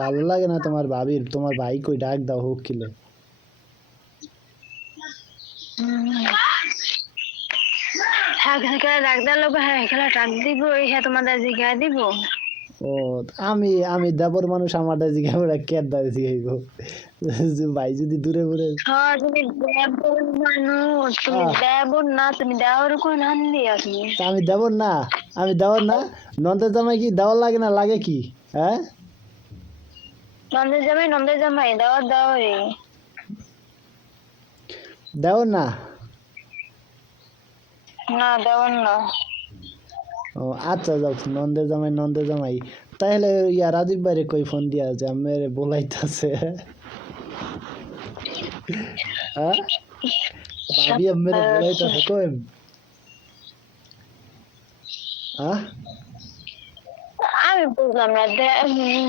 ভালো লাগে না তোমার ভাবির? তোমার ভাই কই, ডাক দাও হোক কিলে। ডাক্তার লোক খেলা ডাক দিব তোমাদের জিজ্ঞাসা দিব। ও আমি আমি দেবর মানুষ, আমারটা জিজ্ঞাসা কে জিজ্ঞাইব? ভাই যদি দূরে দূরে। তুমি দেবর মানুষ, তুমি দেবর না, তুমি দেওয়ার কোন নাম দিয়া তুমি। আমি দেবর না, আমি দেবর না। নন্দের জামাই কি দেওয়ার লাগে না? লাগে কি? হ্যাঁ, নন্দের জামাই দেওয়ার দেওয়ারই দেওর না। না, দেওয়ার না। ও আচ্ছা, যাও, নন্দের জামাই নন্দের জামাই। তাহলে ইয়া রাজীব ভাইরে কই ফোন দিয়া যে আমার বলাইতাছে। হ্যাঁ, ভাবি আমার বলাইতাছে কই। আমি বুঝলাম না,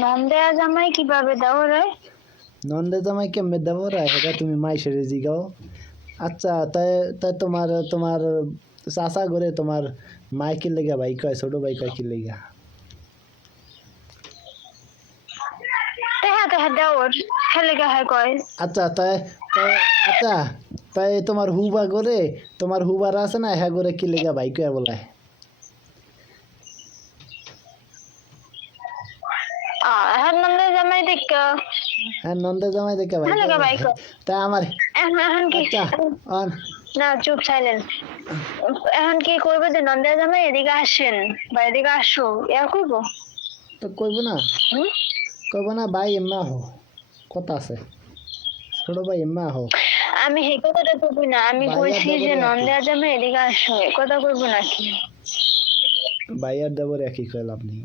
নন্দেয়া জামাই কিভাবে দেওয়ার হয়? নন্দের জামাই কেমনে দেবর হয় এটা তুমি মাইশেরে জিগাও। আচ্ছা, তাই তাই তোমার তোমার চাচা করে তোমার মাইকের লেগা ভাই কয়, ছোট ভাই কয় কি লেগা? দেওয়ার হেলেগা হয় কয়। আচ্ছা তাই তাই আচ্ছা, তাই তোমার হুবা করে, তোমার হুবার আছে না, হ্যাঁ করে কি লেগা ভাই কয় বলায়? হ্যাঁ, নন্দের জামাই দেখ। হ্যাঁ, নন্দের জামাই দেখে ভাই হেলেগা ভাই কয়। তাই আমার। এখন কি? আচ্ছা অন। না, চুপ, সাইলেন্ট। এখন কি করবে যে নন্দের জামাই এদিকে আসেন বা এদিকে আসো, ইয়া করবো? তো কইব না, কইব না ভাই এম্মা হো, কথা আছে, ছোট ভাই এম্মা হো। আমি সেই কথাটা করবি না, আমি কইছি যে নন্দের জামাই এদিকে আসো, এ কথা করবো নাকি? ভাই আর দেবর একই কইল আপনি।